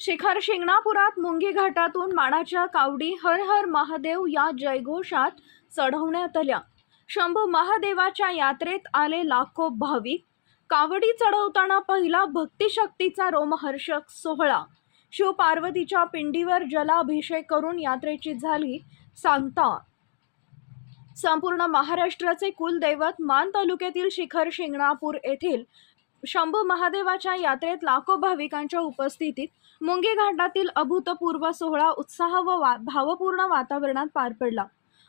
शिखर शिंगणापुरात मुंगी घाटातून माडाच्या कावडी हर हर महादेव या जयघोषात चढवण्यात आल्या. शंभू महादेवाच्या यात्रेत आले लाखो भाविक. कावडी चढवताना पहिला भक्तिशक्तीचा रोमहर्षक सोहळा. शिवपार्वतीच्या पिंडीवर जलाभिषेक करून यात्रेची झाली सांगता संपूर्ण महाराष्ट्राचे कुलदैवत मान तालुक्यातील शिखर शिंगणापूर येथील शंभू महादेवाच्या यात्रेत लाखो भाविकांच्या उपस्थितीत मुंगी घाटातील अभूतपूर्व सोहळा उत्साह व वा भावपूर्ण वातावरणात पार पडला.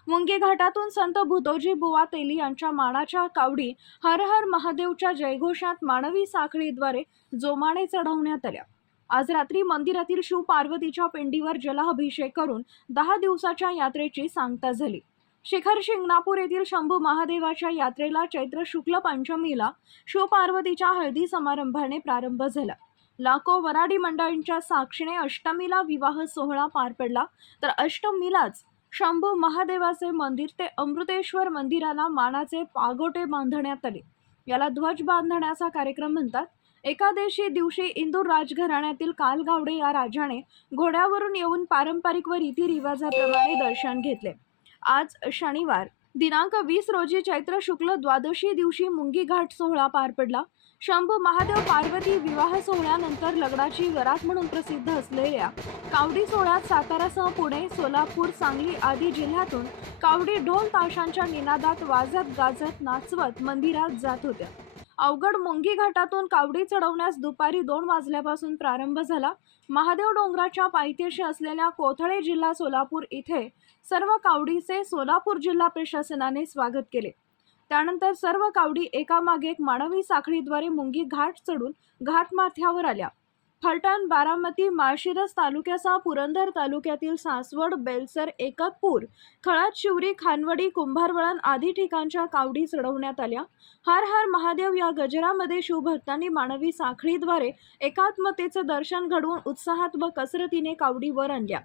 मुंगी घाटातून संत भुतोजी बुवा तेली यांच्या मानाच्या कावडी हर हर महादेवच्या जयघोषात मानवी साखळीद्वारे जोमाने चढवण्यात आल्या. आज रात्री मंदिरातील शिव पार्वतीच्या पिंडीवर जलाभिषेक करून दहा दिवसाच्या यात्रेची सांगता झाली. शिखर शिंगणापूर येथील शंभू महादेवाच्या यात्रेला चैत्र शुक्ल पंचमीला शिवपार्वतीच्या हळदी समारंभाने प्रारंभ झाला. लाखो वराडी मंडळींच्या साक्षीने अष्टमीला विवाह सोहळा पार पडला. तर अष्टमीलाच शंभू महादेवाचे मंदिर ते अमृतेश्वर मंदिराला मानाचे पागोटे बांधण्यात आले. याला ध्वज बांधण्याचा कार्यक्रम म्हणतात. एकादशी दिवशी इंदूर राजघराण्यातील कालगावडे या राजाने घोड्यावरून येऊन पारंपरिक व रीतिरिवाजाप्रमाणे दर्शन घेतले. आज शनिवार. दिनांक वीस रोजी चैत्र शुक्ल द्वादशी दिवशी मुंगी घाट सोहळा पार पडला. शंभ महादेव पार्वती विवाह सोहळ्यानंतर लग्नाची वरात म्हणून प्रसिद्ध असलेल्या कावडी सोहळ्यात सातारासह पुणे सोलापूर सांगली आदी जिल्ह्यातून कावडी ढोल ताशांच्या निनादात वाजत गाजत नाचवत मंदिरात जात होत्या. अवघड मुंगी घाटातून कावडी चढवण्यास दुपारी दोन वाजल्यापासून प्रारंभ झाला. महादेव डोंगराच्या पायथ्याशी असलेल्या कोथळे जिल्हा सोलापूर इथे सर्व कावडीचे सोलापूर जिल्हा प्रशासनाने स्वागत केले. त्यानंतर सर्व कावडी एकामागे एक मानवी साखळीद्वारे मुंगी घाट चढून घाटमाथ्यावर आल्या. फलटण बारामती माळशिरस तालुक्यासह पुरंदर तालुक्यातील सासवड बेलसर एकतपूर खळात शिवरी खानवडी कुंभारवळण आदी ठिकाणच्या कावडी चढवण्यात आल्या. हर हर महादेव या गजरामध्ये शिवभक्तांनी मानवी साखळीद्वारे एकात्मतेचं दर्शन घडवून उत्साहात व कसरतीने कावडीवर आणल्या.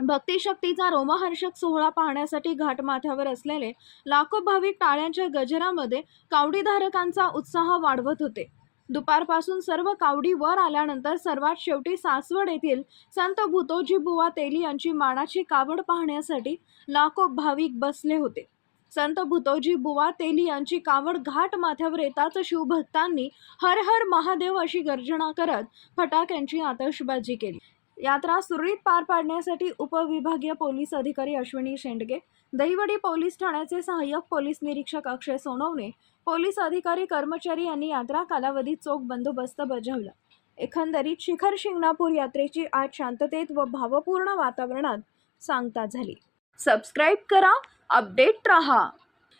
भक्तिशक्तीचा रोमहर्षक सोहळा पाहण्यासाठी घाटमाथ्यावर असलेले लाखो भाविक टाळ्यांच्या गजरामध्ये कावडीधारकांचा उत्साह वाढवत होते. दुपारपासून सर्व कावडी वर आल्यानंतर सर्वात शेवटी सासवड येथील संत भूतोजी बुवा तेली यांची मानाची कावड पाहण्यासाठी लाखो भाविक बसले होते. संत भूतोजी बुवा तेली यांची कावड घाट माथ्यावर येताच शिवभक्तांनी हर हर महादेव अशी गर्जना करत फटाक्यांची आतषबाजी केली. यात्रा सुरळीत पार पाडण्यासाठी उपविभागीय पोलीस अधिकारी अश्विनी शेंडगे दहिवडी पोलीस ठाण्याचे सहाय्यक पोलीस निरीक्षक अक्षय सोनवणे पोलीस अधिकारी कर्मचारी यांनी यात्रा कालावधीत चोख बंदोबस्त बजावला. एकंदरीत शिखर शिंगणापूर यात्रेची आज शांततेत व भावपूर्ण वातावरणात सांगता झाली. सबस्क्राईब करा अपडेट रहा.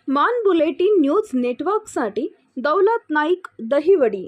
मान बुलेटिन न्यूज नेटवर्कसाठी दौलत नाईक दहिवडी.